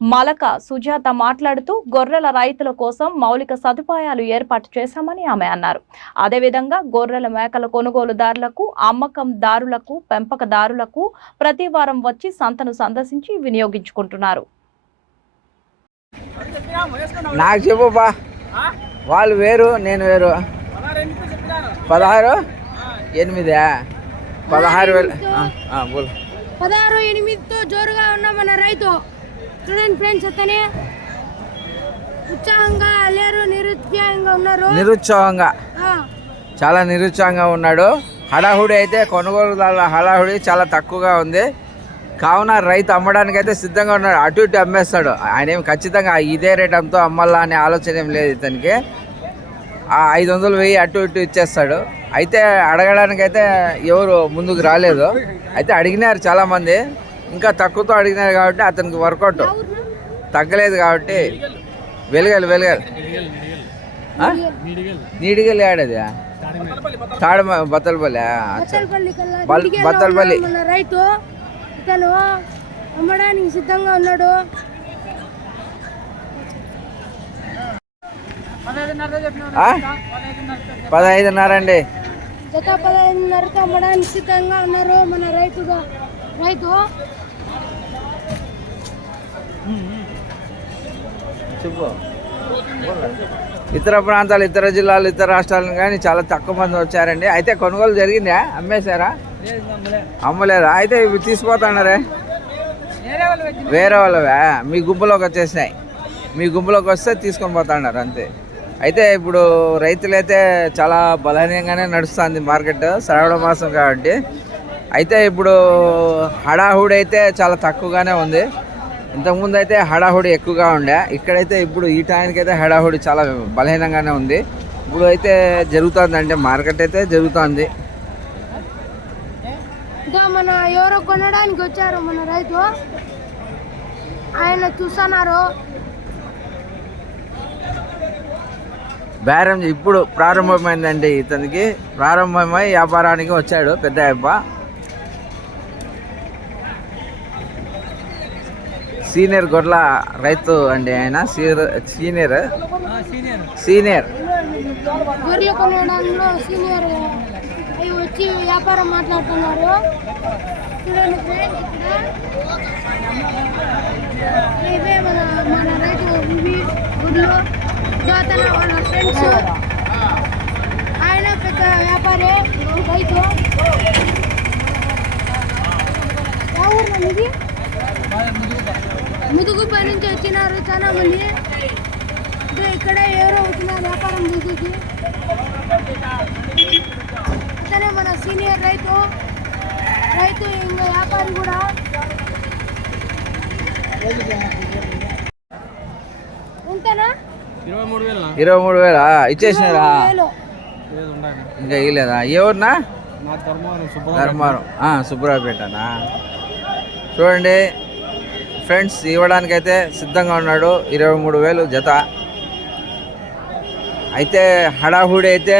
Malaka Sujatha మాట్లాడుతూ గొర్రెల రైతుల కోసం మౌలిక సదుపాయాలు ఏర్పాటు చేశామని ఆమె అన్నారు. అదేవిధంగా గొర్రెల మేకల కొనుగోలుదారులకు అమ్మకందారులకు పెంపకదారులకు ప్రతి వారం వచ్చి సంతను సందర్శించి వినియోగించుకుంటున్నారు. నాకు చెప్పు బా వాళ్ళు వేరు నేను వేరు. పదహారు? ఎనిమిదా? పదహారు వేలు. పదహారు ఎనిమిదితో జోరుగా ఉన్న మన రైతు. చూడండి ఫ్రెండ్స్ అతనే ఉత్సాహంగా లేరు నిరుత్సాహంగా ఉన్నారు. నిరుత్సాహంగా. చాలా నిరుత్సాహంగా ఉన్నాడు. హడాహుడి అయితే కొనుగోలుదారుల హడాహుడి చాలా తక్కువగా ఉంది. కావున రైతు అమ్మడానికి అయితే సిద్ధంగా ఉన్నాడు. అటు ఇటు అమ్మేస్తాడు. ఆయన ఏం ఖచ్చితంగా ఇదే రేట్ అమ్మతో అమ్మాలా అనే ఆలోచన ఏం లేదు ఇతనికి. ఆ ఐదు వందలు వెయ్యి అటు ఇటు ఇచ్చేస్తాడు. అయితే అడగడానికి అయితే ఎవరు ముందుకు రాలేదు. అయితే అడిగినారు చాలామంది. ఇంకా తక్కువతో అడిగినారు కాబట్టి అతనికి వర్కౌట్ తగ్గలేదు కాబట్టి వెలగాలి వెలగాలి. నీడిగలు ఆడేది? తాడ బత్తలపల్లి బత్తలపల్లి. ఉన్న మన రైతు. ఇతను అమ్మడానికి సిద్ధంగా ఉన్నాడు. పదహైదున్నర అండి. జత పదహైదున్నరతో అమ్మడానికి సిద్ధంగా ఉన్నారు మన రైతుగా. రైతు? చెప్పు. ఇతర ప్రాంతాలు ఇతర జిల్లాలు ఇతర రాష్ట్రాలను కానీ చాలా తక్కువ మంది వచ్చారండి. అయితే కొనుగోలు జరిగిందా? అమ్మేశారా? అమ్మలేదా? అయితే ఇవి తీసుకుపోతున్నారే వేరే వాళ్ళవే? మీ గుంపులోకి వచ్చేసినాయి. మీ గుంపులోకి వస్తే తీసుకొని పోతున్నారు అంతే. అయితే ఇప్పుడు రైతులైతే చాలా బలహీనంగానే నడుస్తుంది మార్కెట్ శ్రావణ మాసం కాబట్టి. అయితే ఇప్పుడు హడాహుడి అయితే చాలా తక్కువగానే ఉంది. ఇంతకుముందు అయితే హడాహుడి ఎక్కువగా ఉండే. ఇక్కడైతే ఇప్పుడు ఈ టైంకి అయితే హడాహుడి చాలా బలహీనంగానే ఉంది. ఇప్పుడు అయితే జరుగుతుంది అంటే మార్కెట్ అయితే జరుగుతుంది. ఇంకా మన ఎవరో కొనడానికి వచ్చారు మన రైతు. ఆయన చూస్తున్నారు. బేరం ఇప్పుడు ప్రారంభమైందండి ఇతనికి. ప్రారంభమై వ్యాపారానికి వచ్చాడు పెద్ద అబ్బ సీనియర్ గొర్రెల రైతు అండి ఆయన సీర- సీనియర్ సీనియర్ గొర్రెలు కొనడంలో సీనియర్ అవి వచ్చి వ్యాపారం మాట్లాడుతున్నారు. చూడండి ఫ్రెండ్ ఇక్కడ. ఇవే మన మన రైతు ఇవి గుడ్లు జోతన వాళ్ళ ఫ్రెండ్స్ ఆయన పెద్ద వ్యాపారి రైతు. యా ఊరు ఇది? పై నుంచి వచ్చినారు చాలా మంది. ఇక్కడ ఎవరో వచ్చినారు వ్యాపారం చేసేసి ఇతనే మన సీనియర్ రైతు. రైతు ఇంకా వ్యాపారి కూడా. ఎంతనా ఇరవై మూడు వేలు? ఇచ్చేసినారా? ఇంకా ఇవ్వలేదా ఎవరినా ధర్మవరం సుబ్బ ధర్మారం ఆ, సుబ్రాయపేటనా చూడండి. ఫ్రెండ్స్ ఇవ్వడానికైతే సిద్ధంగా ఉన్నాడు. ఇరవై మూడు వేలు జత. అయితే హడాహుడి అయితే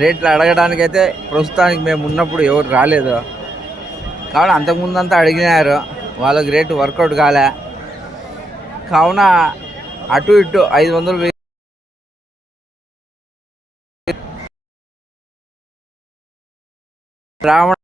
రేట్లు అడగడానికైతే ప్రస్తుతానికి మేము ఉన్నప్పుడు ఎవరు రాలేదు. కావున అంతకుముందంతా అడిగినారు. వాళ్ళకి రేటు వర్కౌట్ కాలే. కావున అటు ఇటు ఐదు వందలు రావణ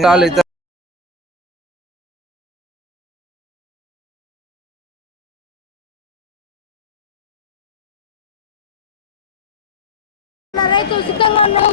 లైనంగా ఇతర మన రైతు సిద్ధంగా ఉన్నాడు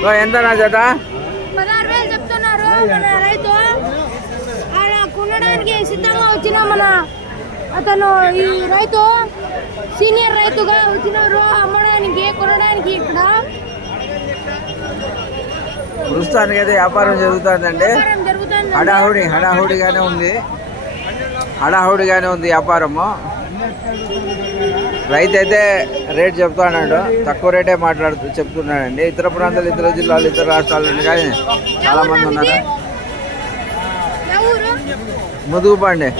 ఓ, ఎంత నా జత పదహారు వేలు చెప్తున్నారు మన రైతు ఆయన కొనడానికి సిద్ధంగా వచ్చిన మన అతను ఈ రైతు సీనియర్ రైతుగా వచ్చినారు. అమ్మడానికి కొనడానికి ఇక్కడ. ప్రస్తుతానికి అయితే వ్యాపారం జరుగుతుందండి. హడాహుడి హడాహుడిగానే ఉంది. హడాహుడిగానే ఉంది వ్యాపారము. రైతు అయితే రేట్ చెప్తున్నాడు తక్కువ రేటే మాట్లాడుతూ చెప్తున్నాడండి. ఇతర ప్రాంతాలు ఇతర జిల్లాలు ఇతర రాష్ట్రాల నుండి కానీ చాలా మంది ఉన్నారు. ముదుగుపండి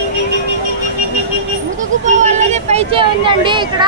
ఇక్కడ.